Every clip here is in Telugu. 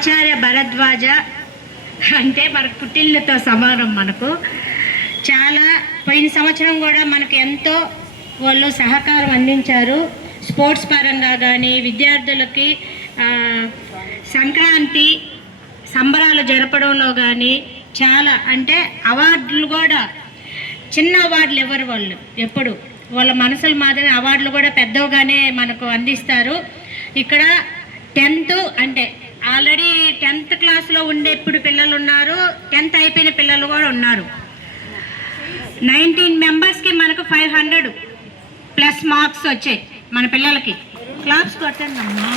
ఆచార్య భరద్వాజ అంటే మనకు పుట్టిల్లతో సమానం. మనకు చాలా పోయిన సంవత్సరం కూడా మనకు ఎంతో వాళ్ళు సహకారం అందించారు. స్పోర్ట్స్ పరంగా కానీ విద్యార్థులకి సంక్రాంతి సంబరాలు జరపడంలో కానీ చాలా అంటే అవార్డులు కూడా చిన్న అవార్డులు ఎవరు వాళ్ళు ఎప్పుడు వాళ్ళ మనసుల మాదిరి అవార్డులు కూడా పెద్దగానే మనకు అందిస్తారు. ఇక్కడ 10th అంటే ఆల్రెడీ 10th క్లాస్లో ఉండే ఇప్పుడు పిల్లలు ఉన్నారు, 10th అయిపోయిన పిల్లలు కూడా ఉన్నారు. 19 మెంబర్స్కి మనకు 500+ మార్క్స్ వచ్చాయి మన పిల్లలకి. క్లాప్స్ కొట్టండమ్మా.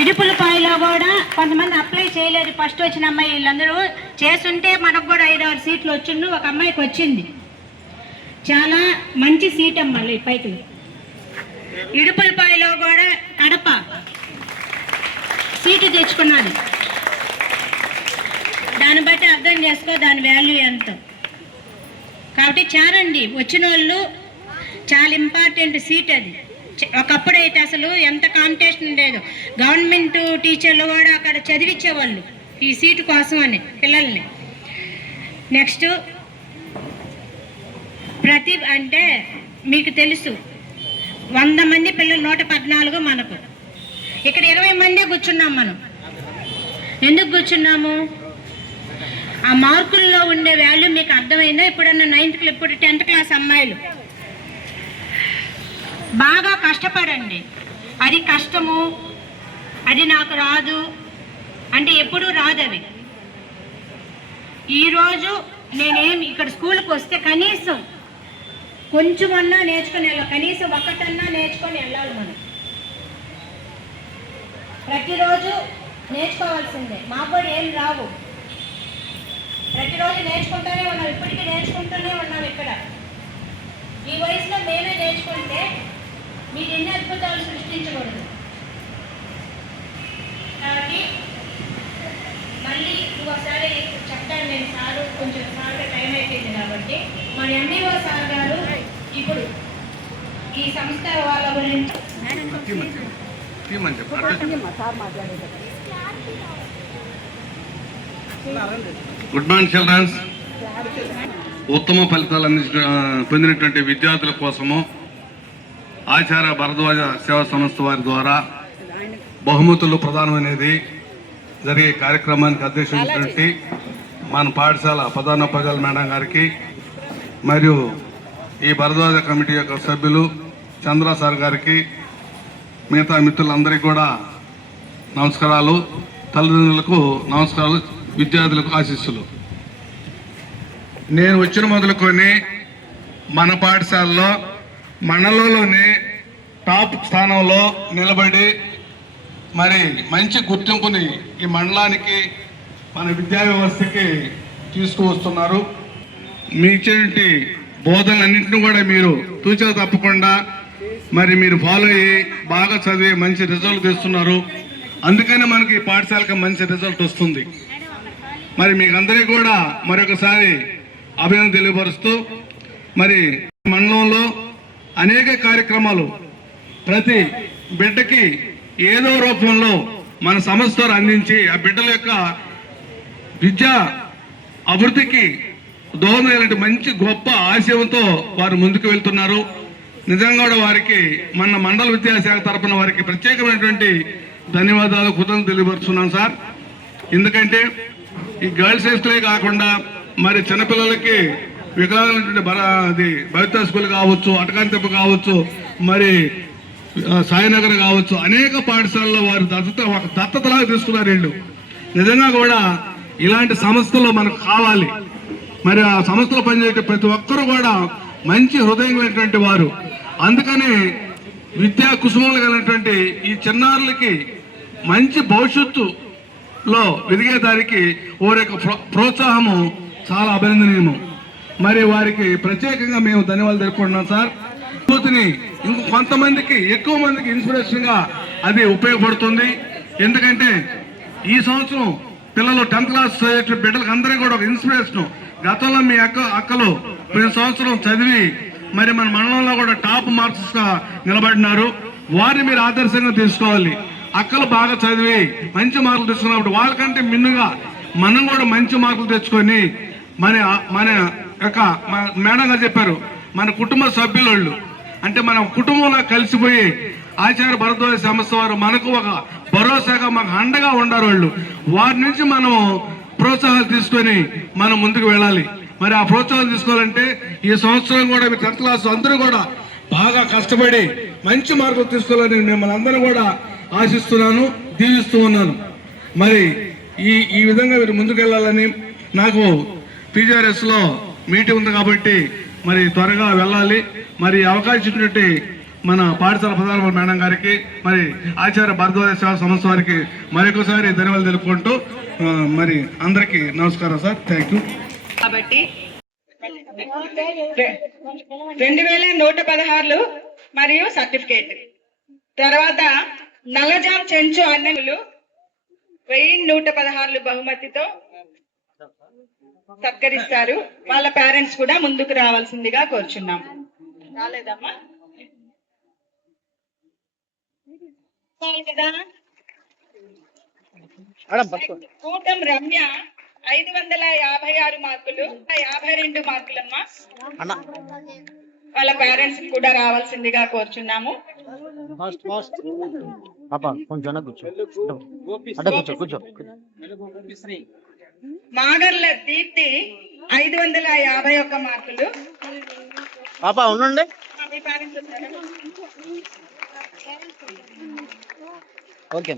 ఇడుపులపాయలో కూడా కొంతమంది అప్లై చేయలేదు, ఫస్ట్ వచ్చిన అమ్మాయి వీళ్ళందరూ చేస్తుంటే మనకు కూడా 5-6 సీట్లు వచ్చిండు. ఒక అమ్మాయికి వచ్చింది, చాలా మంచి సీట్ అమ్మ. పైకి ఇడుపులపాయలో కూడా కడప సీటు తెచ్చుకున్నది. దాన్ని బట్టి అర్థం చేసుకో దాని వాల్యూ ఎంత. కాబట్టి చాలండి వచ్చిన వాళ్ళు, చాలా ఇంపార్టెంట్ సీట్ అది. ఒకప్పుడైతే అసలు ఎంత కాంపిటీషన్ ఉండేదో, గవర్నమెంట్ టీచర్లు కూడా అక్కడ చదివించేవాళ్ళు ఈ సీటు కోసం అని పిల్లల్ని. నెక్స్ట్ ప్రతి అంటే మీకు తెలుసు 100 మంది పిల్లలు 114 మనకు. ఇక్కడ 20 మంది కూర్చున్నాం మనం. ఎందుకు కూర్చున్నాము? ఆ మార్కుల్లో ఉండే వాల్యూ మీకు అర్థమైందా? ఇప్పుడన్నా 9th ఇప్పుడు 10th క్లాస్ అమ్మాయిలు బాగా కష్టపడండి. అది కష్టము, అది నాకు రాదు అంటే ఎప్పుడూ రాదు. అది ఈరోజు నేనేం ఇక్కడ స్కూల్కి వస్తే కనీసం కొంచెమన్నా నేర్చుకొని వెళ్ళాలి, కనీసం ఒకటన్నా నేర్చుకొని వెళ్ళాలి. మనం ప్రతిరోజు నేర్చుకోవాల్సిందే. మాకు కూడా ఏం రావు, ప్రతిరోజు నేర్చుకుంటూనే ఉన్నాం. ఇప్పటికీ నేర్చుకుంటూనే ఉన్నాం. ఇక్కడ ఈ వయసులో మేమే నేర్చుకుంటే మీరు ఎన్ని అద్భుతాలు సృష్టించకూడదు. కాబట్టి మళ్ళీ ఇంకోసారి చెప్తాను నేను. సారు కొంచెం సార్గా టైం అయిపోయింది కాబట్టి మన ఎంఈఓ సార్ గారు ఇప్పుడు ఈ సంస్థ వాళ్ళ గురించి గుడ్ మార్నింగ్ చిల్డ్రన్స్. ఉత్తమ ఫలితాలు పొందినటువంటి విద్యార్థుల కోసము ఆచార్య భరద్వాజ సేవా సంస్థ వారి ద్వారా బహుమతులు ప్రదానమనేది జరిగే కార్యక్రమానికి అధ్యక్షించినటువంటి మన పాఠశాల ప్రధానోపాధ్యాయులు మేడం గారికి మరియు ఈ భరద్వాజ కమిటీ యొక్క సభ్యులు చంద్ర సార్ గారికి, మిగతా మిత్రులందరికీ కూడా నమస్కారాలు. తల్లిదండ్రులకు నమస్కారాలు, విద్యార్థులకు ఆశీస్సులు. నేను వచ్చిన మొదలుకొని మన పాఠశాలలో మండలంలోనే టాప్ స్థానంలో నిలబడి మరి మంచి గుర్తింపుని ఈ మండలానికి మన విద్యా వ్యవస్థకి తీసుకువస్తున్నారు. మీ ఇచ్చేటువంటి బోధనలన్నింటినీ కూడా మీరు తూచా తప్పకుండా మరి మీరు ఫాలో అయ్యి బాగా చదివి మంచి రిజల్ట్ తెస్తున్నారు. అందుకనే మనకి ఈ పాఠశాలకు మంచి రిజల్ట్ వస్తుంది. మరి మీకు అందరికీ కూడా మరొకసారి అభినందన తెలియపరుస్తూ, మరి మండలంలో అనేక కార్యక్రమాలు ప్రతి బిడ్డకి ఏదో రూపంలో మన సంస్థ అందించి ఆ బిడ్డల యొక్క విద్యా అభివృద్ధికి దోహదమైనటువంటి మంచి గొప్ప ఆశయంతో వారు ముందుకు వెళ్తున్నారు. నిజంగా కూడా వారికి మన మండల విద్యాశాఖ తరఫున వారికి ప్రత్యేకమైనటువంటి ధన్యవాదాలు, కృతజ్ఞతలు తెలియపరుస్తున్నాను సార్. ఎందుకంటే ఈ గర్ల్స్ హైస్కూలే కాకుండా మరి చిన్నపిల్లలకి వికలాంగులైనటువంటి భవిత స్కూల్ కావచ్చు, అటకాంతిప్ప కావచ్చు, మరి సాయినగర్ కావచ్చు, అనేక పాఠశాలలో వారు దత్తతలాగా తీసుకున్నారు వీళ్ళు. నిజంగా కూడా ఇలాంటి సంస్థలు మనకు కావాలి. మరి ఆ సంస్థలో పనిచేసే ప్రతి ఒక్కరూ కూడా మంచి హృదయం కలిగినటువంటి వారు. అందుకని విద్యా కుసుమలు కలిగినటువంటి ఈ చిన్నారులకి మంచి భవిష్యత్తులో ఎదిగేదానికి వారి యొక్క ప్రోత్సాహము చాలా అభినందనీయము. మరి వారికి ప్రత్యేకంగా మేము ధన్యవాదాలు తెలుపుకుంటున్నాం సార్. యూత్ని ఇంకో కొంతమందికి ఎక్కువ మందికి ఇన్స్పిరేషన్గా అది ఉపయోగపడుతుంది. ఎందుకంటే ఈ సంవత్సరం పిల్లలు 10th క్లాస్ చదివే బిడ్డలకు అందరికీ కూడా ఒక ఇన్స్పిరేషన్. గతంలో మీ అక్కలు పోయిన సంవత్సరం చదివి మరి మన మండలంలో కూడా టాప్ మార్క్స్గా నిలబడినారు. వారిని మీరు ఆదర్శంగా తీసుకోవాలి. అక్కలు బాగా చదివి మంచి మార్కులు తెచ్చుకున్నప్పుడు వాళ్ళకంటే మిన్నుగా మనం కూడా మంచి మార్కులు తెచ్చుకొని మన మన యొక్క మేడం గారు చెప్పారు, మన కుటుంబ సభ్యులు అంటే మన కుటుంబంలో కలిసిపోయి ఆచార్య భరద్వాజ సంస్థ వారు మనకు ఒక భరోసాగా మాకు అండగా ఉండారు. వారి నుంచి మనం ప్రోత్సాహాలు తీసుకొని మనం ముందుకు వెళ్ళాలి. మరి ఆ ప్రోత్సాహాలు తీసుకోవాలంటే ఈ సంవత్సరం కూడా మీ 10th క్లాస్ అందరూ కూడా బాగా కష్టపడి మంచి మార్కులు తీసుకోవాలని మిమ్మల్ని అందరూ కూడా ఆశిస్తున్నాను, దీవిస్తూ ఉన్నాను. మరి ఈ విధంగా మీరు ముందుకు వెళ్ళాలని, నాకు PGRS లో మీటింగ్ ఉంది కాబట్టి మరి త్వరగా వెళ్ళాలి. మరి అవకాశం ఇచ్చినట్టు మన పాఠశాల ప్రధాన మేడం గారికి, మరి ఆచార్య భరద్వాజ సేవా సంస్థ వారికి మరొకసారి ధన్యవాదాలు తెలుపుకుంటూ మరి అందరికీ నమస్కారం సార్. Thank you. కాబట్టి 2116 మరియు సర్టిఫికేట్, తర్వాత నల్లజాం చెంచు అన్నలు 1116 బహుమతితో సత్కరిస్తారు. వాళ్ళ పేరెంట్స్ కూడా ముందుకు రావాల్సిందిగా కోరుచున్నాం. రాలేదమ్మా కూటం రమ్య 556 మార్కులు, 52 మార్కులమ్మా. వాళ్ళ పేరెంట్స్ కూడా రావాల్సిందిగా కోరుచున్నాము. మాగర్ల దీప్తి 551 మార్కులు. ఉండండి. మీ పేరెంట్స్ వచ్చారా? ఓకే.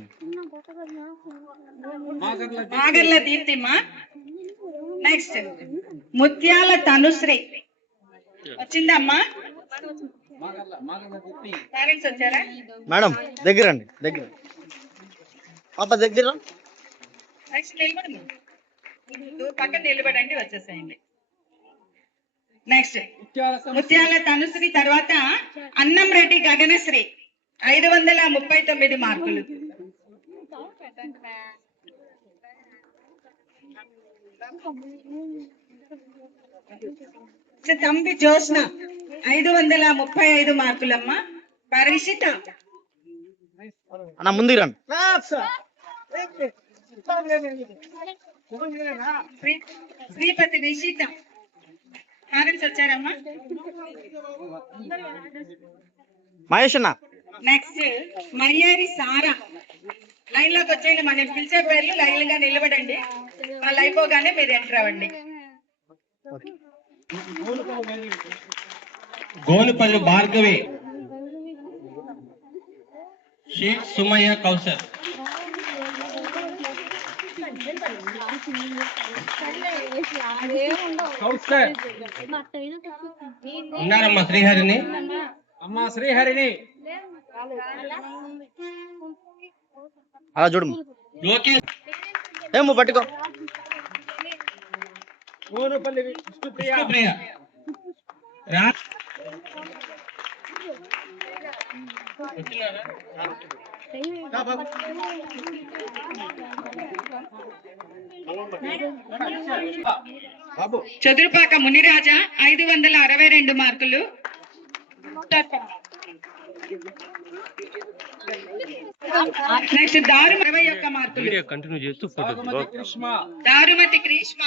మాగర్ల దీప్తిమా. నెక్స్ట్ ముత్యాల తనుశ్రీ వచ్చిందమ్మా. పేరెంట్స్ వచ్చారా మేడం? దగ్గరండి, దగ్గర పాప దగ్గర. నెక్స్ట్ నిలబడండి, పక్కన నిలబడండి, వచ్చేసేయండి. నెక్స్ట్ ముత్యాల తనుశ్రీ తర్వాత అన్నం రెడ్డి గగనశ్రీ 539 మార్కులు. తంబి జోష్న 535 మార్కులమ్మా. పరిషిత అన్న ముందు రండి. శ్రీపతి నిషిత పేరెంట్స్ వచ్చారమ్మా. మహేష్ అన్న. నెక్స్ట్ మయ్యారి సారా. లైన్ లోకి వచ్చేయండి, మనం పిలిచే పేర్లు లైన్ గా నిలబడండి. వాళ్ళు అయిపోగానే మీరు ఎంటర్ అవ్వండి. గోనుపల్లి భార్గవి, షేక్ సుమయ్య కౌసర్. ఉన్నారమ్మా శ్రీహరిని. అమ్మా శ్రీహరిని అలా చూడు. లోకేష్ ఏమో పట్టుకో. విష్ణుప్రియ. చదురుపాక మునిరాజా 562 మార్కులు. నెక్స్ట్ దారు 21 మార్కులు. కంటిన్యూ చేస్తూ ఫోటో. దారుమతి గ్రీష్మ.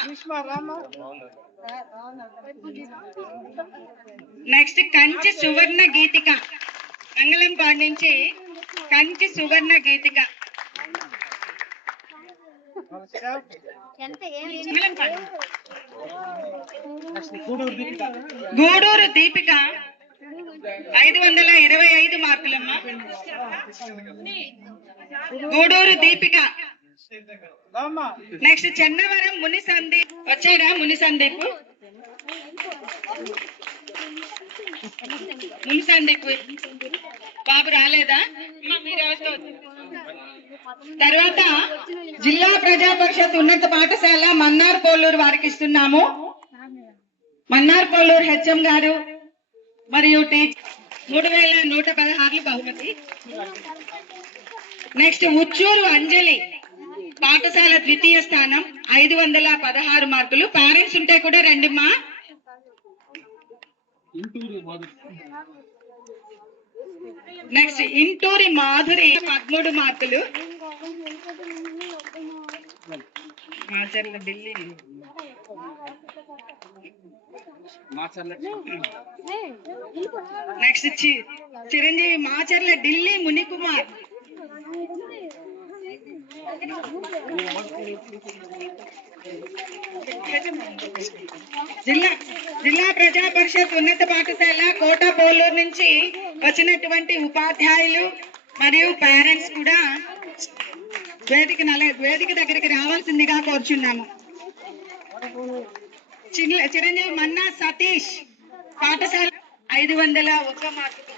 నెక్స్ట్ కంచి సువర్ణ గీతిక, మంగళంపాడు నుంచి కంచి సువర్ణ గీతిక. గూడూరు దీపిక 525 మార్కులమ్మా. గూడూరు దీపిక. నెక్స్ట్ చెన్నవరం ముని సందీప్ వచ్చాడా? ముని సందీప్ బాబు రాలేదా? తర్వాత జిల్లా ప్రజా పరిషత్ ఉన్నత పాఠశాల మన్నార్ పోలూరు వారికి ఇస్తున్నాము. మన్నార్ పోలూరు హెచ్ఎం గారు మరియు 3116 బహుమతి. నెక్స్ట్ ఉచ్చూరు అంజలి పాఠశాల ద్వితీయ స్థానం 516 మార్కులు. పేరెంట్స్ ఉంటే కూడా రండిమ్మా. నెక్స్ట్ ఇంటూరి మాధురి 13 మార్కులు. మాచర్ల ఢిల్లీ. నెక్స్ట్ చిరంజీవి మాచర్ల ఢిల్లీ మునికుమార్. జిల్లా ప్రజా పరిషత్ ఉన్నత పాఠశాల కోట పోలూరు నుంచి వచ్చినటువంటి ఉపాధ్యాయులు మరియు పేరెంట్స్ కూడా వేదిక దగ్గరికి రావాల్సిందిగా కోరుచున్నాము. చిరంజీవి మన్నా సతీష్ పాఠశాల 501 మార్కులు.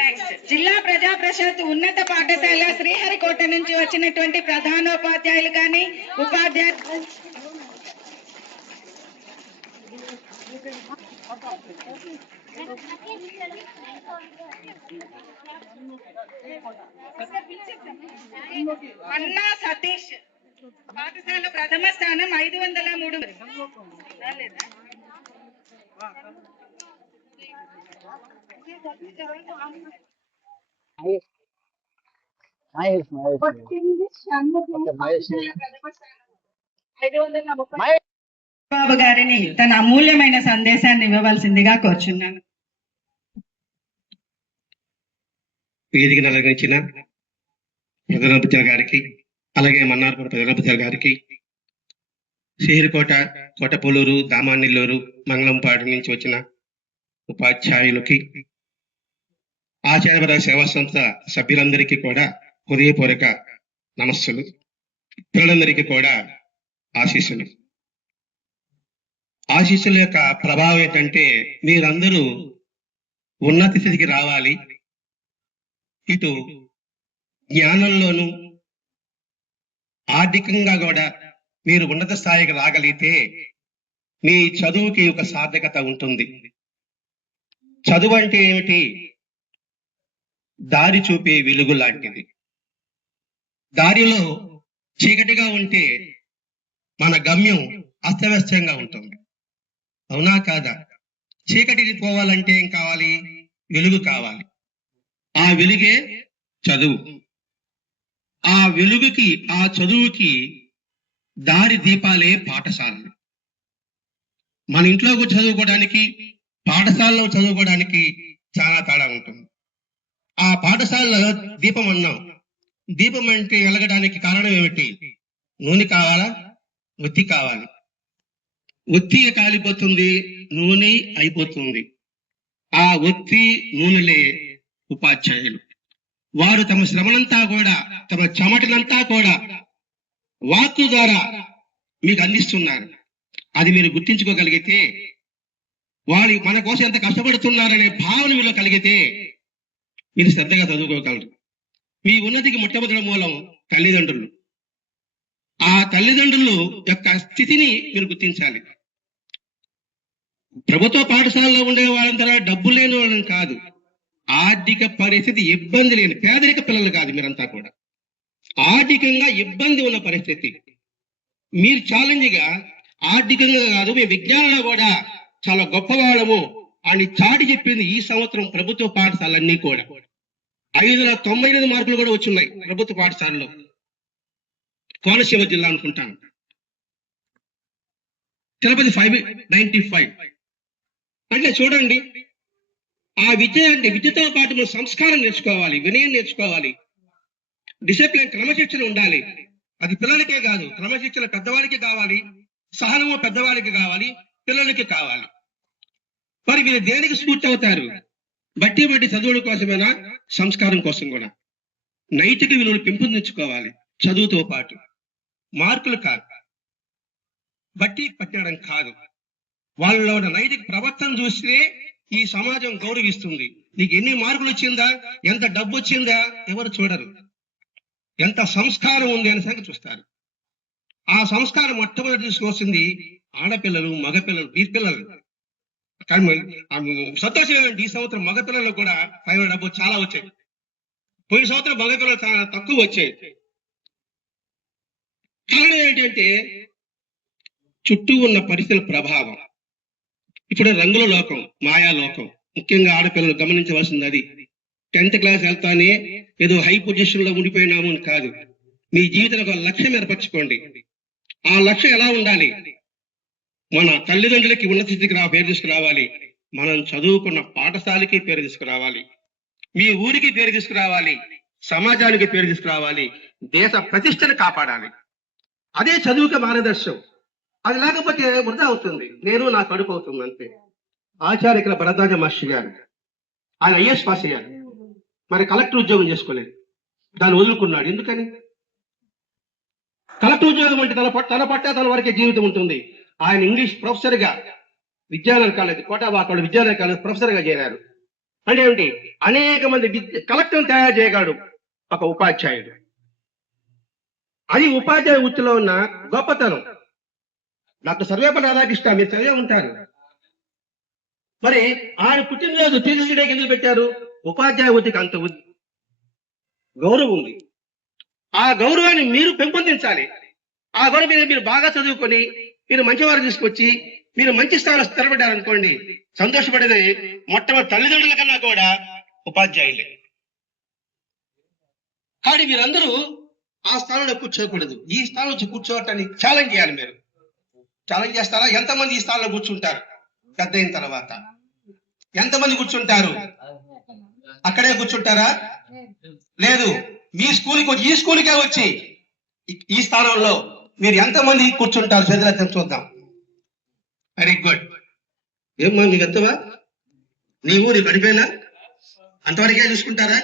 నెక్స్ట్ జిల్లా ప్రజా పరిషత్ ఉన్నత పాఠశాల శ్రీహరికోట నుంచి వచ్చినటువంటి ప్రధానోపాధ్యాయులు కానీ ఉపాధ్యాయులు అన్నా సతీష్ పాఠశాల ప్రథమ స్థానం 503. బాబు గారిని తన అమూల్యమైన సందేశాన్ని ఇవ్వవలసిందిగా కోరుచున్నాను. వేదికను అలంకరించిన ప్రధానోపాధ్యాయులు గారికి, అలాగే మన్నార్పూర్ ప్రధానోపాధ్యాయులు గారికి, శ్రీహరికోట, కోటపోలూరు, దామానిల్లూరు, మంగళంపాడు నుంచి వచ్చిన ఉపాధ్యాయులకి, ఆచార్యపర సేవా సంస్థ సభ్యులందరికీ కూడా హృదయపూర్వక నమస్సులు. పిల్లలందరికీ కూడా ఆశీస్సులు. ఆశీస్సుల యొక్క ప్రభావం ఏంటంటే మీరందరూ ఉన్నత స్థితికి రావాలి. ఇటు జ్ఞానంలోనూ ఆర్థికంగా కూడా మీరు ఉన్నత స్థాయికి రాగలిగితే మీ చదువుకి ఒక సార్థకత ఉంటుంది. చదువు అంటే ఏమిటి? దారి చూపే వెలుగు లాంటిది. దారిలో చీకటిగా ఉంటే మన గమ్యం అస్తవ్యస్తంగా ఉంటుంది. అవునా కాదా? చీకటికి పోవాలంటే ఏం కావాలి? వెలుగు కావాలి. ఆ వెలుగే చదువు. ఆ వెలుగుకి, ఆ చదువుకి దారి దీపాలే పాఠశాలలు. మన ఇంట్లో చదువుకోవడానికి, పాఠశాలలో చదువుకోవడానికి చాలా తేడా ఉంటుంది. ఆ పాఠశాలలో దీపం అన్నాం. దీపం అంటే వెలగడానికి కారణం ఏమిటి? నూనె కావాలా? ఒత్తి కావాలి. ఒత్తి కాలిపోతుంది, నూనె అయిపోతుంది. ఆ ఒత్తి నూనెలే ఉపాధ్యాయులు. వారు తమ శ్రమనంతా కూడా, తమ చెమటనంతా కూడా వాక్కు ద్వారా మీకు అందిస్తున్నారు. అది మీరు గుర్తించుకోగలిగితే, వాళ్ళు మన కోసం ఎంత కష్టపడుతున్నారనే భావన మీలో కలిగితే మీరు శ్రద్ధగా చదువుకోగలరు. మీ ఉన్నతికి మొట్టమొదటి మూలం తల్లిదండ్రులు. ఆ తల్లిదండ్రులు యొక్క స్థితిని మీరు గుర్తించాలి. ప్రభుత్వ పాఠశాలలో ఉండే వాళ్ళంతా డబ్బు లేని వాళ్ళని కాదు, ఆర్థిక పరిస్థితి ఇబ్బంది లేని పేదరిక పిల్లలు కాదు. మీరంతా కూడా ఆర్థికంగా ఇబ్బంది ఉన్న పరిస్థితి. మీరు ఛాలెంజ్గా ఆర్థికంగా కాదు, మీ విజ్ఞానంలో కూడా చాలా గొప్పవాళ్ళము అని చాటి చెప్పింది ఈ సంవత్సరం ప్రభుత్వ పాఠశాలన్నీ కూడా. 598 మార్కులు కూడా వచ్చున్నాయి ప్రభుత్వ పాఠశాలలో. కోనసీమ జిల్లా అనుకుంటాను. తిరుపతి 595. అంటే చూడండి, ఆ విద్య అంటే విద్యతో పాటు మనం సంస్కారం నేర్చుకోవాలి, వినయం నేర్చుకోవాలి, డిసిప్లిన్, క్రమశిక్షణ ఉండాలి. అది పిల్లలకే కాదు, క్రమశిక్షణ పెద్దవాళ్ళకి కావాలి, సహనము పెద్దవాళ్ళకి కావాలి, పిల్లలకి కావాలి. మరి మీరు దేనికి స్ఫూర్తి అవుతారు? బట్టి చదువుల కోసమేనా? సంస్కారం కోసం కూడా. నైతిక విలువలు పెంపొందించుకోవాలి చదువుతో పాటు. మార్కులు కాదు, బట్టి పట్టడం కాదు. వాళ్ళలో ఉన్న నైతిక ప్రవర్తన చూస్తే ఈ సమాజం గౌరవిస్తుంది. నీకు ఎన్ని మార్కులు వచ్చిందా, ఎంత డబ్బు వచ్చిందా ఎవరు చూడరు. ఎంత సంస్కారం ఉంది అనే సంగతి చూస్తారు. ఆ సంస్కారం మొట్టమొదటి తీసుకొస్తుంది ఆడపిల్లలు, మగపిల్లలు, వీరిపిల్లలు. కానీ సంతోషం ఏంటంటే ఈ సంవత్సరం మగపిల్లలు కూడా 500 చాలా వచ్చాయి. పోయిన సంవత్సరం మగపిల్లలు చాలా తక్కువ వచ్చాయి. కారణం ఏంటంటే చుట్టూ ఉన్న పరిస్థితుల ప్రభావం. ఇప్పుడు రంగుల లోకం, మాయా లోకం. ముఖ్యంగా ఆడపిల్లలు గమనించవలసింది అది. 10th క్లాస్ వెళ్తానే ఏదో హై పొజిషన్ లో ఉండిపోయినాము అని కాదు. మీ జీవితంలో ఒక లక్ష్యం ఏర్పరచుకోండి. ఆ లక్ష్యం ఎలా ఉండాలి? మన తల్లిదండ్రులకి ఉన్నత స్థితికి పేరు తీసుకురావాలి. మనం చదువుకున్న పాఠశాలకి పేరు తీసుకురావాలి. మీ ఊరికి పేరు తీసుకురావాలి. సమాజానికి పేరు తీసుకురావాలి. దేశ ప్రతిష్టను కాపాడాలి. అదే చదువుకి మార్గదర్శనం. అది లేకపోతే వృధా అవుతుంది. నేను నా కడుపు అవుతుంది అంతే. ఆచార్య భరద్వాజ మహర్షి గారు, ఆయన ఐఏఎస్ పాస్ అయ్యారు. మరి కలెక్టర్ ఉద్యోగం చేసుకోలేదు, దాన్ని వదులుకున్నాడు. ఎందుకని? కలెక్టర్ ఉద్యోగం అంటే తన పట్టాతల వరకే జీవితం ఉంటుంది. ఆయన ఇంగ్లీష్ ప్రొఫెసర్ గా Vidyanagar college, Kotavakadu Vidyanagar college professor గా చేరారు. అంటే ఏమిటి? అనేక మంది కలెక్టర్ తయారు చేయగలడు ఒక ఉపాధ్యాయుడు. అది ఉపాధ్యాయ వృత్తిలో ఉన్న గొప్పతనం. డాక్టర్ సర్వేపల్లి రాధాకృష్ణ మీరు చదివే ఉంటారు. మరి ఆయన పుట్టినరోజు టీచర్స్ డేకి ఎందుకు పెట్టారు? ఉపాధ్యాయ వృత్తికి అంత గౌరవం ఉంది. ఆ గౌరవాన్ని మీరు పెంపొందించాలి. ఆ గౌరవం మీద మీరు బాగా చదువుకొని మీరు మంచివారు తీసుకొచ్చి మీరు మంచి స్థానంలో స్థిరపడ్డారనుకోండి, సంతోషపడేది మొట్టమొదటి తల్లిదండ్రుల కన్నా కూడా ఉపాధ్యాయులే. కానీ మీరందరూ ఆ స్థానంలో కూర్చోకూడదు. ఈ స్థానం వచ్చి కూర్చోవటానికి ఛాలెంజ్ చేయాలి. మీరు ఛాలెంజ్ చేస్తారా? ఎంతమంది ఈ స్థానంలో కూర్చుంటారు? పెద్ద అయిన తర్వాత ఎంతమంది కూర్చుంటారు? అక్కడే కూర్చుంటారా? లేదు, మీ స్కూల్కి వచ్చి, ఈ స్కూల్కే వచ్చి ఈ స్థానంలో మీరు ఎంతమంది కూర్చుంటారు? చేతులెత్తి చూద్దాం. Very good. ఏమ్మా మీకు ఎంతవా? నీ ఊరి పడిపోయినా అంతవరకే చూసుకుంటారా?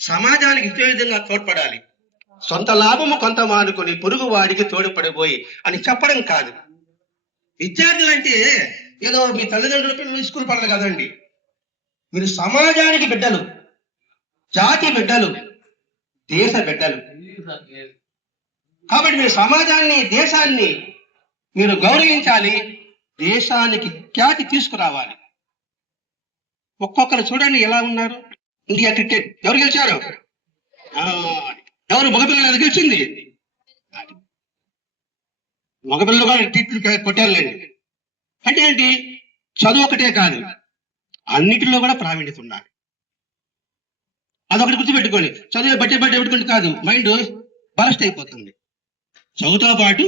సమాజానికి ఇదే విధంగా తోడ్పడాలి. సొంత లాభము కొంత మానుకొని పొరుగు వాడికి తోడ్పడిపోయి అని చెప్పడం కాదు. విద్యార్థులు అంటే ఏదో మీ తల్లిదండ్రుల పిల్లలు స్కూల్ పడరు కదండి. మీరు సమాజానికి బిడ్డలు, జాతి బిడ్డలు, దేశ బిడ్డలు. కాబట్టి మీరు సమాజాన్ని, దేశాన్ని మీరు గౌరవించాలి. దేశానికి ఖ్యాతి తీసుకురావాలి. ఒక్కొక్కరు చూడండి ఎలా ఉన్నారు. ఇండియా క్రికెట్ ఎవరు గెలిచారు? ఎవరు? మగపిల్లలు గెలిచింది. మగపిల్లలు కూడా టీట్లు కొట్టారులేండి. అంటే ఏంటి? చదువు ఒకటే కాదు, అన్నిటిలో కూడా ప్రావీణ్యత ఉండాలి. అదొకటి గుర్తుపెట్టుకోండి. చదువు బట్టే పెట్టుకుంటే కాదు, మైండ్ బరస్ట్ అయిపోతుంది. చదువుతో పాటు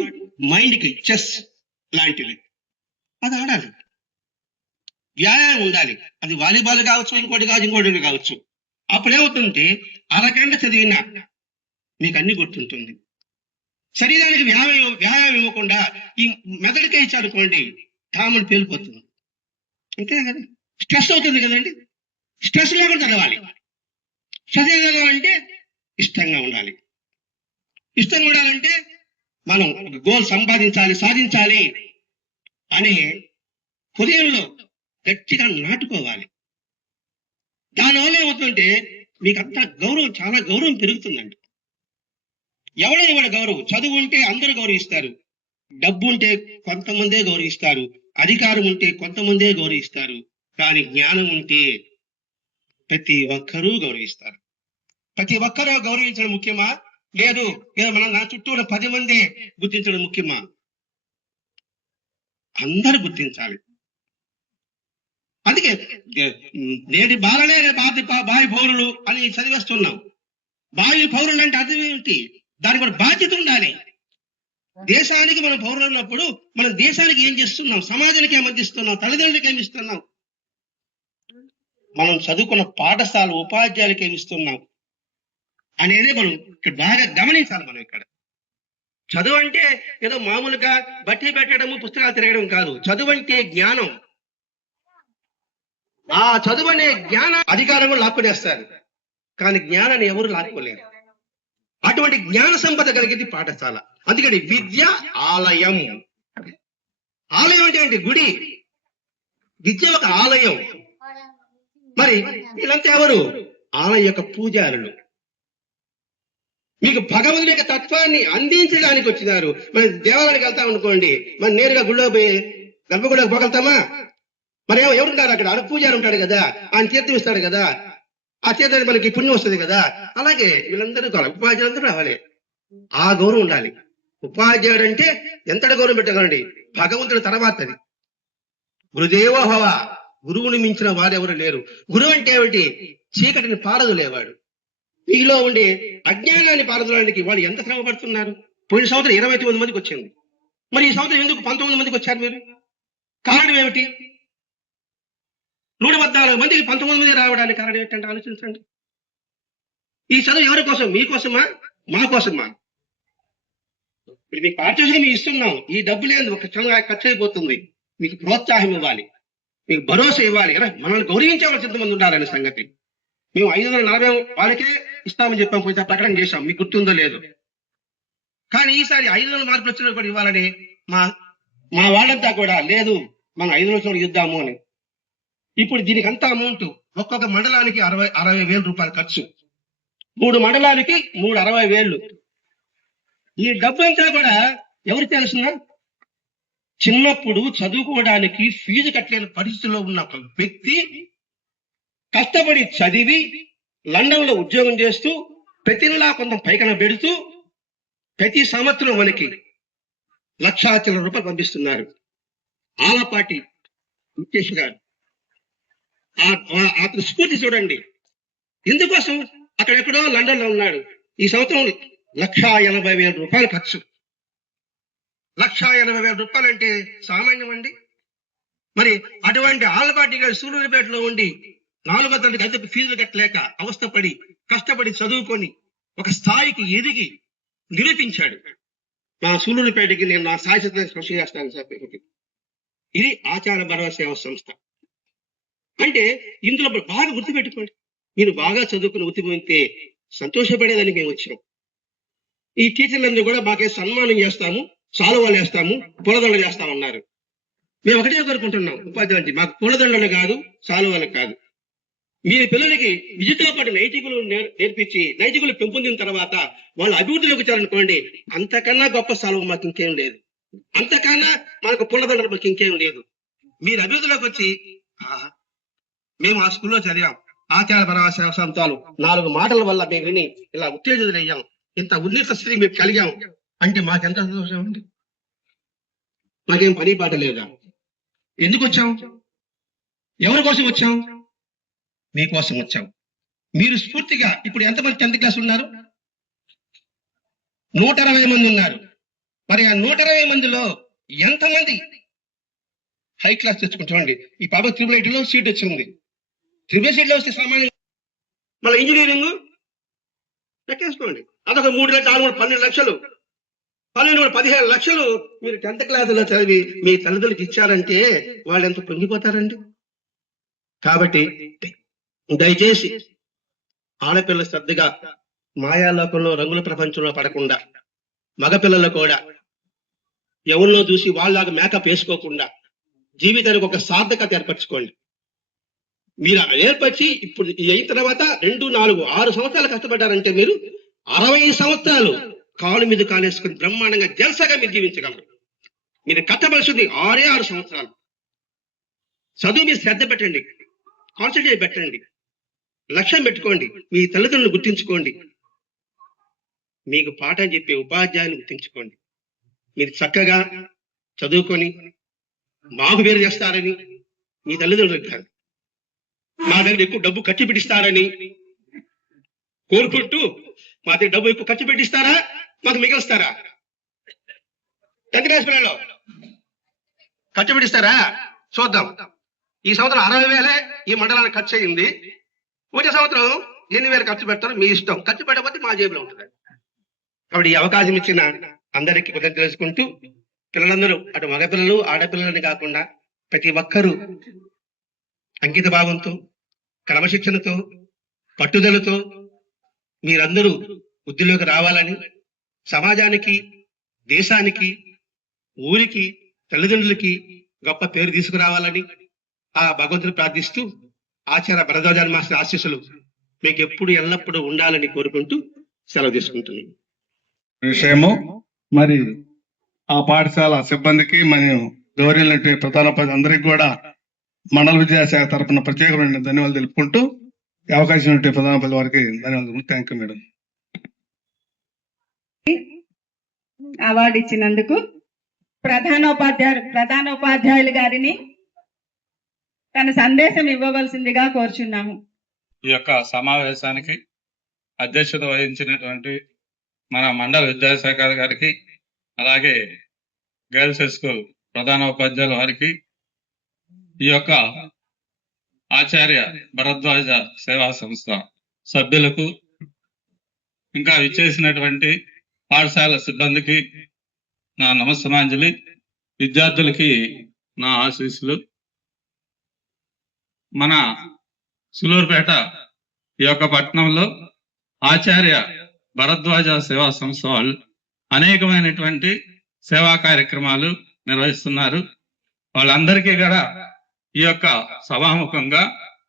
మైండ్కి చెస్ లాంటివి అది ఆడాలి. వ్యాయామం ఉండాలి. అది వాలీబాల్ కావచ్చు, ఇంకోటి కావచ్చు. అప్పుడేమవుతుంటే అరగంట చదివినా మీకు అన్ని గుర్తుంటుంది. శరీరానికి వ్యాయామం ఇవ్వకుండా ఈ మెదడుకే ఇచ్చారుకోండి, తామని పేలిపోతుంది. అంతే కదా, స్ట్రెస్ అవుతుంది కదండి. స్ట్రెస్ లేకుండా చదవాలి. చదివేయాలంటే ఇష్టంగా ఉండాలి. ఇష్టంగా ఉండాలంటే మనం గోల్ సాధించాలి అనే హృదయంలో గట్టిగా నాటుకోవాలి. దానివల్ల ఏమవుతుందంటే మీకు అంత గౌరవం, చాలా గౌరవం పెరుగుతుందండి. ఎవడో గౌరవం. చదువు ఉంటే అందరూ గౌరవిస్తారు. డబ్బు ఉంటే కొంతమందే గౌరవిస్తారు. అధికారం ఉంటే కొంతమందే గౌరవిస్తారు. కానీ జ్ఞానం ఉంటే ప్రతి ఒక్కరూ గౌరవిస్తారు. ప్రతి ఒక్కరూ గౌరవించడం ముఖ్యమా? లేదు మన నా చుట్టూ ఉన్న 10 మంది గుర్తించడం ముఖ్యమా? అందరూ గుర్తించాలి. అందుకే నేటి బాలలే బావి పౌరులు అని చదివేస్తున్నాం. బావి పౌరులు అంటే అర్థం ఏమిటి? దానికి మన బాధ్యత ఉండాలి. దేశానికి మనం పౌరులు ఉన్నప్పుడు మనం దేశానికి ఏం చేస్తున్నాం, సమాజానికి ఏం అందిస్తున్నాం, తల్లిదండ్రులకి ఏమి ఇస్తున్నాం, మనం చదువుకున్న పాఠశాల ఉపాధ్యాయులకి ఏమి ఇస్తున్నాం అనేది మనం ఇక్కడ బాగా గమనించాలి. మనం ఇక్కడ చదువు అంటే ఏదో మామూలుగా బట్టి పెట్టడము, పుస్తకాలు తిరగడం కాదు. చదువు అంటే జ్ఞానం. ఆ చదువు అనే జ్ఞాన అధికారం లాక్కునేస్తారు, కానీ జ్ఞానాన్ని ఎవరు లాక్కోలేరు. అటువంటి జ్ఞాన సంపద కలిగింది పాఠశాల. అందుకని విద్య ఆలయం. ఆలయం అంటే ఏంటి? గుడి. విద్య ఒక ఆలయం. మరి వీళ్ళంతా ఎవరు? ఆలయం యొక్క పూజారులు. మీకు భగవంతుని యొక్క తత్వాన్ని అందించడానికి వచ్చినారు. మరి దేవాలయానికి వెళ్తాం అనుకోండి, మరి నేరుగా గుళ్ళో పోయి గర్భగుడిలోకి పోగలుగుతామా? మరి ఎవరుంటారు అక్కడ? పూజారి ఉంటాడు కదా, ఆయన తీర్థం ఇస్తాడు కదా, ఆ తీర్థానికి మనకి పుణ్యం వస్తుంది కదా. అలాగే వీళ్ళందరూ ఉపాధ్యాయులందరూ రావాలి. ఆ గౌరవం ఉండాలి. ఉపాధ్యాయుడు అంటే ఎంత గౌరవం పెట్టగలండి, భగవంతుడి తర్వాత అది. గురుదేవో భవ, గురువుని మించిన వారెవరు లేరు. గురువు అంటే ఏమిటి? చీకటిని పారదులేవాడు. మీలో ఉండే అజ్ఞానాన్ని పారదడానికి వాళ్ళు ఎంత శ్రమ పడుతున్నారు. పోయిన సంవత్సరం 29 మందికి వచ్చింది, మరి ఈ సంవత్సరం ఎందుకు 19 మందికి వచ్చారు మీరు? కారణం ఏమిటి? 114 మందికి 19 మంది రావడానికి కారణం ఏంటంటే ఆలోచించండి. ఈ చదువు ఎవరి కోసం? మీకోసమా, మా కోసమా? ఇప్పుడు మీకు పాఠ్యాంశం మేము ఇస్తున్నాం, ఈ డబ్బు లేదు, ఒక క్షణం ఖర్చు అయిపోతుంది. మీకు ప్రోత్సాహం ఇవ్వాలి, మీకు భరోసా ఇవ్వాలి కదా, మనల్ని గౌరవించవలసి ఎంతమంది ఉండాలనే సంగతి. మేము 540 వాళ్ళకే ఇస్తామని చెప్పాం, కొంచెం ప్రకటన చేశాం, మీకు గుర్తుందో లేదు. కానీ ఈసారి 500 మార్కులు వచ్చిన కూడా ఇవ్వాలని మా వాళ్ళంతా కూడా లేదు, మనం 500 వచ్చిన ఇద్దాము అని. ఇప్పుడు దీనికి అంతా అమౌంట్ ఒక్కొక్క మండలానికి 60,000 రూపాయలు ఖర్చు, 3 మండలానికి 60,000. ఈ డబ్బు అంతా కూడా ఎవరు తెలుసునా? చిన్నప్పుడు చదువుకోవడానికి ఫీజు కట్టలేని పరిస్థితిలో ఉన్న ఒక వ్యక్తి కష్టపడి చదివి లండన్ లో ఉద్యోగం చేస్తూ ప్రతి నెలా కొంత పైకన పెడుతూ ప్రతి సంవత్సరం మనకి 1,00,000 చిల్లర రూపాయలు పంపిస్తున్నారు. ఆలపాటి ముఖేష్ గారు, అతని స్ఫూర్తి చూడండి. ఎందుకోసం? అక్కడెక్కడో లండన్ లో ఉన్నాడు. ఈ సంవత్సరం 1,80,000 రూపాయలు ఖర్చు. 1,80,000 రూపాయలు అంటే సామాన్యం అండి? మరి అటువంటి ఆలపాటి గారు సూలూరుపేటలో ఉండి 4వ తరగతి అయితే ఫీజులు కట్టలేక అవస్థపడి కష్టపడి చదువుకొని ఒక స్థాయికి ఎదిగి నిరూపించాడు. నా సూలూరుపేటకి నేను నా స్థాయి కృషి చేస్తాను సార్. ఇది ఆచార భరోసా సేవా సంస్థ అంటే. ఇందులో బాగా గుర్తుపెట్టుకోండి, మీరు బాగా చదువుకుని ఉత్తిపోతే సంతోషపడేదానికి మేము వచ్చాం. ఈ టీచర్లందరూ కూడా మాకే సన్మానం చేస్తాము, సాలువాలు వేస్తాము, పూలదండలు చేస్తామన్నారు. మేము ఒకటే కోరుకుంటున్నాం ఉపాధ్యాయులు, మాకు పూలదండలు కాదు, సాలువాలు కాదు. మీ పిల్లలకి విద్యతో పాటు నైతికులు నేర్పించి నైతికులు పెంపొందిన తర్వాత వాళ్ళు అభివృద్ధిలోకి వచ్చారనుకోండి, అంతకన్నా గొప్ప సాలువ మాకు ఇంకేం లేదు, అంతకన్నా మనకు పూలదండలు మాకు ఇంకేం లేదు. మీరు అభివృద్ధిలోకి వచ్చి మేము ఆ స్కూల్లో చదివాం, ఆచార భరోసా సంస్థలు 4 మాటల వల్ల మేము విని ఇలా ఉత్తేజితులయ్యాం, ఇంత ఉన్నత స్థితికి మేము కలిగాం అంటే మాకెంత సంతోషం అండి. మాకేం పని పాట లేదా? ఎందుకు వచ్చాం? ఎవరి కోసం వచ్చాం? మీకోసం వచ్చాం. మీరు స్ఫూర్తిగా ఇప్పుడు ఎంతమంది 10th క్లాస్ ఉన్నారు? 120 మంది ఉన్నారు. మరి ఆ 120 మందిలో ఎంతమంది హై క్లాస్ తెచ్చుకుంటామండి? ఈ పాప 888లో సీట్ వచ్చింది. 888లో వస్తే సామాన్యంగా మళ్ళీ ఇంజనీరింగ్ లెక్కేసుకోండి, అదొక 3 లక్షలు, 12 లక్షలు, 15 లక్షలు మీరు 10th క్లాసులో చదివి మీ తల్లిదండ్రులకు ఇచ్చారంటే వాళ్ళు ఎంత పొంగిపోతారండి. కాబట్టి దయచేసి ఆడపిల్లలు శ్రద్ధగా మాయాలోకంలో రంగుల ప్రపంచంలో పడకుండా, మగపిల్లలు కూడా ఎవరినో చూసి వాళ్ళలాగా మేకప్ వేసుకోకుండా జీవితానికి ఒక సార్థకత ఏర్పరచుకోండి. మీరు ఏర్పరిచి ఇప్పుడు అయిన తర్వాత 2, 4, 6 సంవత్సరాలు కష్టపడ్డారంటే మీరు 60 సంవత్సరాలు కాలు మీద కాలేసుకుని బ్రహ్మాండంగా జలసగా మీరు జీవించగలరు. మీరు కట్టవలసింది 6 సంవత్సరాలు. చదువు మీద శ్రద్ధ పెట్టండి, కాన్సన్ట్రేట్ పెట్టండి, లక్ష్యం పెట్టుకోండి, మీ తల్లిదండ్రులను గుర్తించుకోండి, మీకు పాఠం చెప్పే ఉపాధ్యాయులు గుర్తించుకోండి. మీరు చక్కగా చదువుకొని మాకు వేరు చేస్తారని మీ తల్లిదండ్రులకు కాదు, మా దగ్గర ఎక్కువ డబ్బు ఖర్చు పెట్టిస్తారని కోరుకుంటూ మా దగ్గర డబ్బు ఎక్కువ ఖర్చు పెట్టిస్తారా, మాకు మిగిలిస్తారా? 10th క్లాస్ పిల్లలు ఖర్చు పెట్టిస్తారా? చూద్దాం. ఈ సంవత్సరం 60,000 ఈ మండలానికి ఖర్చు అయింది. వచ్చే సంవత్సరం 8,000 ఖర్చు పెడతారు, మీ ఇష్టం. ఖర్చు పెట్టకపోతే మా జేబులో ఉంటుంది. కాబట్టి ఈ అవకాశం ఇచ్చిన అందరికీ కృతజ్ఞతలు తెలుసుకుంటూ, పిల్లలందరూ అటు మగపిల్లలు ఆడపిల్లలని కాకుండా ప్రతి ఒక్కరూ అంకిత భావంతో, క్రమశిక్షణతో, పట్టుదలతో మీరందరూ వృద్ధిలోకి రావాలని, సమాజానికి, దేశానికి, ఊరికి, తల్లిదండ్రులకి గొప్ప పేరు తీసుకురావాలని ఆ భగవంతుని ప్రార్థిస్తూ, ఆచార భరద్వాజాని మాస్టర్ ఆశీస్సులు మీకు ఎప్పుడు ఎల్లప్పుడూ ఉండాలని కోరుకుంటూ సెలవు తీసుకుంటున్నాను. విషయము మరి ఆ పాఠశాల సిబ్బందికి మరియు గౌరవ ప్రధానోపాధ్యాయులు అందరికీ కూడా మండల విద్యాశాఖ తరఫున ప్రత్యేకమైన ధన్యవాదాలు తెలుపుకుంటూ ఈ అవకాశం ప్రధానోపాధ్యాయుల వారికి ధన్యవాదాలు. Thank you madam. అవార్డు ఇచ్చినందుకు ప్రధానోపాధ్యాయులు గారిని తన సందేశం ఇవ్వవలసిందిగా కోరుచున్నాము. ఈ యొక్క సమావేశానికి అధ్యక్షత వహించినటువంటి మన మండల విద్యాశాఖ గారికి, అలాగే గర్ల్స్ స్కూల్ ప్రధానోపాధ్యాయుల వారికి, ఈ యొక్క ఆచార్య భరద్వాజ సేవా సంస్థ సభ్యులకు, ఇంకా విచ్చేసినటువంటి పాఠశాల సిబ్బందికి నా నమస్సమాంజలి, విద్యార్థులకి నా ఆశీస్సులు. మన సులూరుపేట ఈ యొక్క పట్టణంలో ఆచార్య భరద్వాజ సేవా సంస్థ వాళ్ళు అనేకమైనటువంటి సేవా కార్యక్రమాలు నిర్వహిస్తున్నారు. వాళ్ళందరికీ కూడా ఈ యొక్క సభాముఖంగా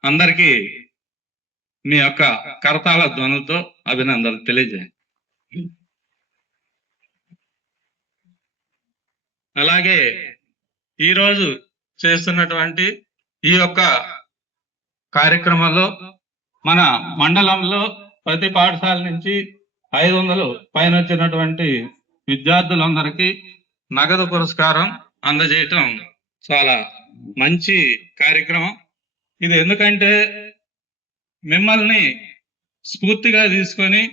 అందరికీ మీ యొక్క కరతాళ ధ్వనులతో అభినందనలు తెలియజేయండి. అలాగే ఈరోజు చేస్తున్నటువంటి ఈ యొక్క కార్యక్రమంలో మన మండలంలో ప్రతి పాఠశాల నుంచి 500 పైన వచ్చినటువంటి విద్యార్థులందరికీ నగదు పురస్కారం అందజేయటం చాలా మంచి కార్యక్రమం. ఇది ఎందుకంటే మిమ్మల్ని స్ఫూర్తిగా తీసుకొని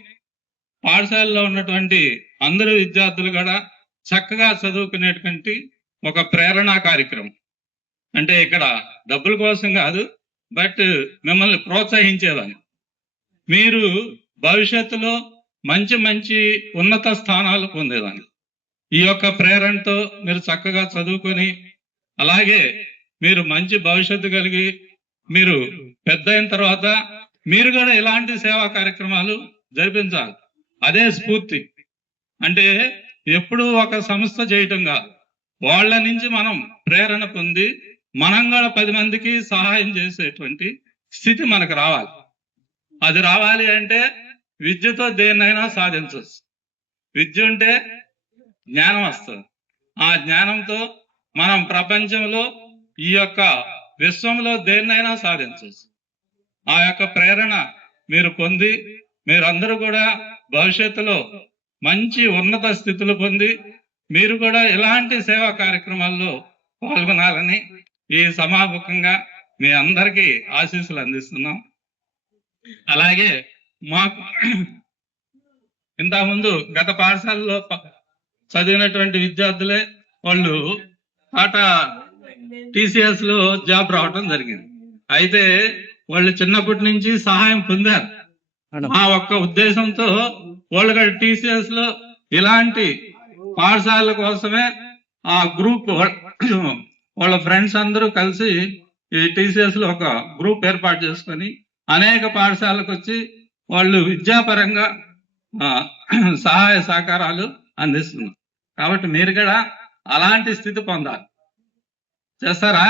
పాఠశాలలో ఉన్నటువంటి అందరు విద్యార్థులు కూడా చక్కగా చదువుకునేటువంటి ఒక ప్రేరణా కార్యక్రమం. అంటే ఇక్కడ డబ్బుల కోసం కాదు, బట్ మిమ్మల్ని ప్రోత్సహించేదని, మీరు భవిష్యత్తులో మంచి మంచి ఉన్నత స్థానాలు పొందేదాన్ని. ఈ యొక్క ప్రేరణతో మీరు చక్కగా చదువుకొని, అలాగే మీరు మంచి భవిష్యత్తు కలిగి, మీరు పెద్ద అయిన తర్వాత మీరు కూడా ఇలాంటి సేవా కార్యక్రమాలు జరిపించాలి. అదే స్ఫూర్తి. అంటే ఎప్పుడూ ఒక సంస్థ చేయటం కాదు, వాళ్ళ నుంచి మనం ప్రేరణ పొంది మనం కూడా 10 మందికి సహాయం చేసేటువంటి స్థితి మనకు రావాలి. అది రావాలి అంటే విద్యతో దేన్నైనా సాధించవచ్చు. విద్య ఉంటే జ్ఞానం వస్తుంది. ఆ జ్ఞానంతో మనం ప్రపంచంలో ఈ యొక్క విశ్వంలో దేన్నైనా సాధించవచ్చు. ఆ యొక్క ప్రేరణ మీరు పొంది మీరందరూ కూడా భవిష్యత్తులో మంచి ఉన్నత స్థితులు పొంది మీరు కూడా ఇలాంటి సేవా కార్యక్రమాల్లో పాల్గొనాలని ఈ సమాముఖంగా మీ అందరికీ ఆశీస్సులు అందిస్తున్నాం. అలాగే మాకు ఇంతకుముందు గత పాఠశాలలో చదివినటువంటి విద్యార్థులే వాళ్ళు టాటా TCS లో జాబ్ రావటం జరిగింది. అయితే వాళ్ళు చిన్నప్పటి నుంచి సహాయం పొందారు. ఆ ఒక్క ఉద్దేశంతో వాళ్ళు కూడా TCS లో ఇలాంటి పాఠశాలల కోసమే ఆ గ్రూప్ వాళ్ళ ఫ్రెండ్స్ అందరూ కలిసి ఈ TCS లో ఒక గ్రూప్ ఏర్పాటు చేసుకొని అనేక పాఠశాలకు వచ్చి వాళ్ళు విద్యాపరంగా సహాయ సహకారాలు అందిస్తున్నారు. కాబట్టి మీరు కూడా అలాంటి స్థితి పొందాలి. చేస్తారా?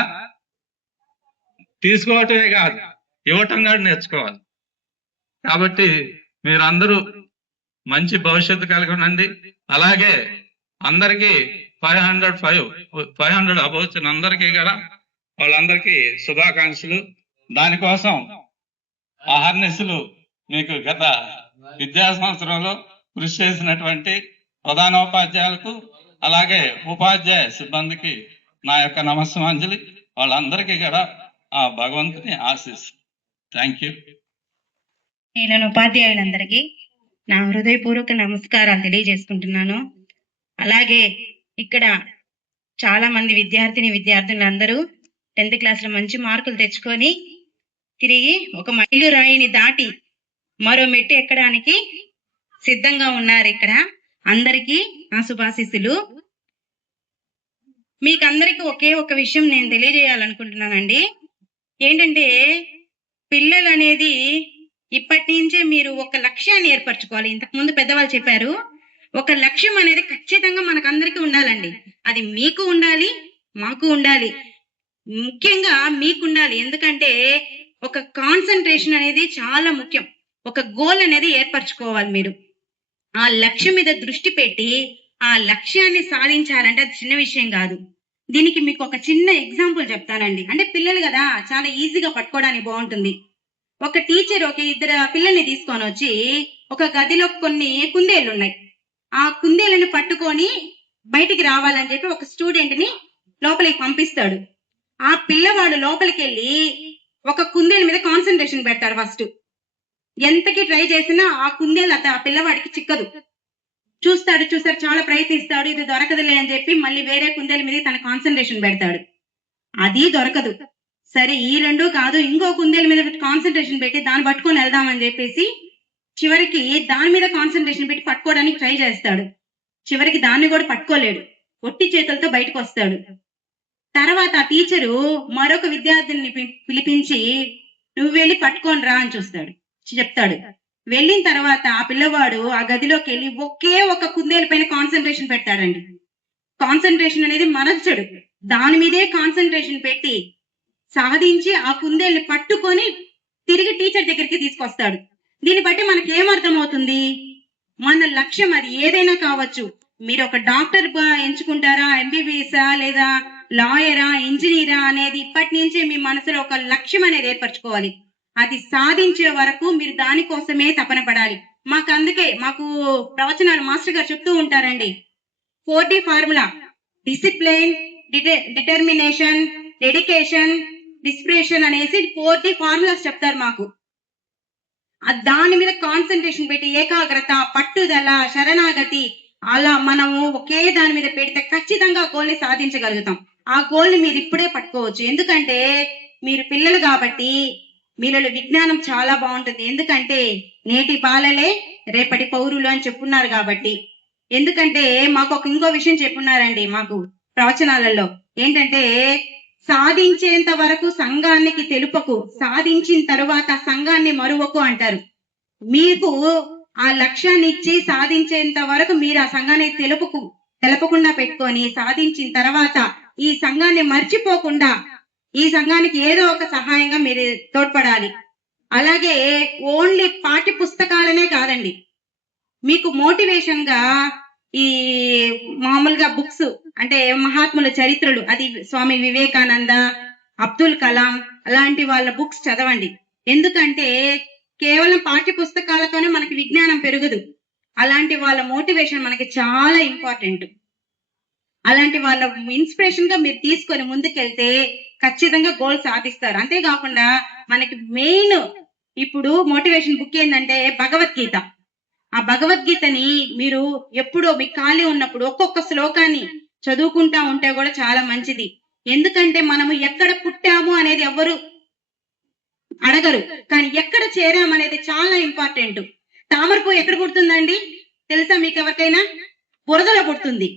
తీసుకోవటమే కాదు, ఇవ్వటం కూడా నేర్చుకోవాలి. కాబట్టి మీరందరూ మంచి భవిష్యత్తు కలిగి ఉండండి. అలాగే అందరికీ 500 అబౌవ్ వచ్చిన అందరికీ కూడా వాళ్ళందరికీ శుభాకాంక్షలు. దానికోసం అహర్నిశలు మీకు గత విద్యా సంవత్సరంలో కృషి చేసినటువంటి ప్రధానోపాధ్యాయులకు, అలాగే ఉపాధ్యాయ సిబ్బందికి నా యొక్క నమస్సమాంజలి. వాళ్ళందరికీ కూడా ఆ భగవంతుని ఆశీస్సు. Thank you. నేను ఉపాధ్యాయులందరికీ నా హృదయపూర్వక నమస్కారాలు తెలియజేసుకుంటున్నాను. అలాగే ఇక్కడ చాలా మంది విద్యార్థులందరూ 10th క్లాస్ లో మంచి మార్కులు తెచ్చుకొని తిరిగి ఒక మైలు రాయిని దాటి మరో మెట్టు ఎక్కడానికి సిద్ధంగా ఉన్నారు. ఇక్కడ అందరికీ నా శుభాశీస్సులు. మీకందరికీ ఒకే ఒక విషయం నేను తెలియజేయాలనుకుంటున్నానండి. ఏంటంటే పిల్లలు అనేది ఇప్పటి నుంచే మీరు ఒక లక్ష్యాన్ని ఏర్పరచుకోవాలి. ఇంతకు ముందు పెద్దవాళ్ళు చెప్పారు, ఒక లక్ష్యం అనేది ఖచ్చితంగా మనకందరికీ ఉండాలండి. అది మీకు ఉండాలి, మాకు ఉండాలి, ముఖ్యంగా మీకు ఉండాలి. ఎందుకంటే ఒక కాన్సన్ట్రేషన్ అనేది చాలా ముఖ్యం. ఒక గోల్ అనేది ఏర్పరచుకోవాలి. మీరు ఆ లక్ష్యం మీద దృష్టి పెట్టి ఆ లక్ష్యాన్ని సాధించాలంటే అది చిన్న విషయం కాదు. దీనికి మీకు ఒక చిన్న ఎగ్జాంపుల్ చెప్తానండి. అంటే పిల్లలు కదా, చాలా ఈజీగా పట్టుకోవడానికి బాగుంటుంది. ఒక టీచర్ ఒక 2 పిల్లల్ని తీసుకొని వచ్చి ఒక గదిలో కొన్ని కుందేళ్ళు ఉన్నాయి. ఆ కుందేలను పట్టుకొని బయటికి రావాలని చెప్పి ఒక స్టూడెంట్ ని లోపలికి పంపిస్తాడు. ఆ పిల్లవాడు లోపలికి వెళ్ళి ఒక కుందేలు మీద కాన్సన్ట్రేషన్ పెడతాడు. ఫస్ట్ ఎంతకి ట్రై చేసినా ఆ కుందేలు ఆ పిల్లవాడికి చిక్కదు. చూస్తాడు చాలా ప్రయత్నిస్తాడు, ఇది దొరకదులే అని చెప్పి మళ్ళీ వేరే కుందేలు మీద తన కాన్సన్ట్రేషన్ పెడతాడు. అది దొరకదు. సరే ఈ రెండు కాదు, ఇంకో కుందేలు మీద కాన్సన్ట్రేషన్ పెట్టి దాన్ని పట్టుకొని వెళ్దామని చెప్పేసి చివరికి దాని మీద కాన్సన్ట్రేషన్ పెట్టి పట్టుకోవడానికి ట్రై చేస్తాడు. చివరికి దాన్ని కూడా పట్టుకోలేడు, ఒట్టి చేతులతో బయటకు వస్తాడు. తర్వాత ఆ టీచరు మరొక విద్యార్థిని పిలిపించి నువ్వు వెళ్ళి పట్టుకొని రా అని చెప్తాడు. వెళ్ళిన తర్వాత ఆ పిల్లవాడు ఆ గదిలోకి వెళ్ళి ఒకే ఒక కుందేలు పైన కాన్సన్ట్రేషన్ పెడతాడండి. కాన్సన్ట్రేషన్ అనేది మరచడు, దాని మీదే కాన్సన్ట్రేషన్ పెట్టి సాధించి ఆ కుందేల్ని పట్టుకొని తిరిగి టీచర్ దగ్గరికి తీసుకొస్తాడు. దీన్ని బట్టి మనకి ఏమర్థం అవుతుంది, మన లక్ష్యం అది ఏదైనా కావచ్చు. మీరు ఒక డాక్టర్ ఎంచుకుంటారా, ఎంబీబీఎస్ఆ లేదా లాయరా, ఇంజనీరా అనేది ఇప్పటి నుంచే మీ మనసులో ఒక లక్ష్యం అనేది ఏర్పరచుకోవాలి. అది సాధించే వరకు మీరు దానికోసమే తపన పడాలి. అందుకే మాకు ప్రవచనాలు మాస్టర్ గారు చెప్తూ ఉంటారండి, 4D formula: discipline, determination, dedication, desperation అనేసి 4D ఫార్ములాస్ చెప్తారు మాకు. దాని మీద కాన్సన్ట్రేషన్ పెట్టి ఏకాగ్రత, పట్టుదల, శరణాగతి అలా మనము ఒకే దాని మీద పెడితే ఖచ్చితంగా గోల్ని సాధించగలుగుతాం. ఆ గోల్ని మీరు ఇప్పుడే పట్టుకోవచ్చు. ఎందుకంటే మీరు పిల్లలు కాబట్టి మీలో విజ్ఞానం చాలా బాగుంటుంది. ఎందుకంటే నేటి బాలలే రేపటి పౌరులు అని చెప్పున్నారు కాబట్టి. ఎందుకంటే మాకు ఇంకో విషయం చెప్పున్నారండి మాకు ప్రవచనాలలో, ఏంటంటే సాధించేంత వరకు సంఘానికి తెలుపకు, సాధించిన తరువాత సంఘాన్ని మరువకు అంటారు. మీకు ఆ లక్ష్యాన్ని ఇచ్చి సాధించేంత వరకు మీరు ఆ సంఘాన్ని తెలపకుండా పెట్టుకొని సాధించిన తర్వాత ఈ సంఘాన్ని మర్చిపోకుండా ఈ సంఘానికి ఏదో ఒక సహాయంగా మీరు తోడ్పడాలి. అలాగే ఓన్లీ పాఠ్య పుస్తకాలనే కాదండి, మీకు మోటివేషన్ గా ఈ మామూలుగా బుక్స్ అంటే మహాత్ముల చరిత్రలు, అది స్వామి వివేకానంద, అబ్దుల్ కలాం అలాంటి వాళ్ళ బుక్స్ చదవండి. ఎందుకంటే కేవలం పాఠ్య పుస్తకాలతోనే మనకి విజ్ఞానం పెరగదు. అలాంటి వాళ్ళ మోటివేషన్ మనకి చాలా ఇంపార్టెంట్. అలాంటి వాళ్ళ ఇన్స్పిరేషన్ గా మీరు తీసుకొని ముందుకెళ్తే ఖచ్చితంగా గోల్ సాధిస్తారు. అంతేకాకుండా మనకి మెయిన్ ఇప్పుడు మోటివేషన్ బుక్ ఏంటంటే భగవద్గీత. ఆ భగవద్గీతని మీరు ఎప్పుడో మీకు ఖాళీ ఉన్నప్పుడు ఒక్కొక్క శ్లోకాన్ని చదువుకుంటా ఉంటే కూడా చాలా మంచిది. ఎందుకంటే మనము ఎక్కడ పుట్టాము అనేది ఎవ్వరు అడగరు, కానీ ఎక్కడ చేరామనేది చాలా ఇంపార్టెంట్. తామరపు ఎక్కడ పుడుతుందండి తెలుసా మీకు ఎవరికైనా? బురదలో పుడుతుంది.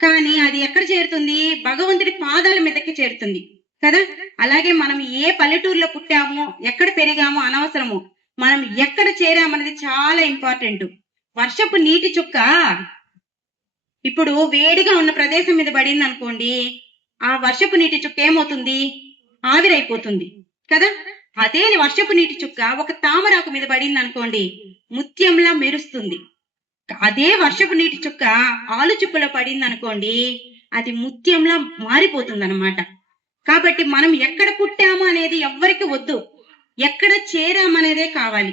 కానీ అది ఎక్కడ చేరుతుంది? భగవంతుడి పాదాల మీదకి చేరుతుంది కదా. అలాగే మనం ఏ పల్లెటూరులో పుట్టామో, ఎక్కడ పెరిగామో అనవసరము, మనం ఎక్కడ చేరామనేది చాలా ఇంపార్టెంట్. వర్షపు నీటి చుక్క ఇప్పుడు వేడిగా ఉన్న ప్రదేశం మీద పడింది అనుకోండి, ఆ వర్షపు నీటి చుక్క ఏమవుతుంది? ఆవిరైపోతుంది కదా. అదే వర్షపు నీటి చుక్క ఒక తామరాకు మీద పడింది అనుకోండి, ముత్యంలా మెరుస్తుంది. అదే వర్షపు నీటి చుక్క ఆలు చుక్కలో పడింది అనుకోండి, అది ముత్యంలా మారిపోతుంది అన్నమాట. కాబట్టి మనం ఎక్కడ పుట్టాము అనేది ఎవ్వరికి వద్దు, ఎక్కడ చేరామనేదే కావాలి.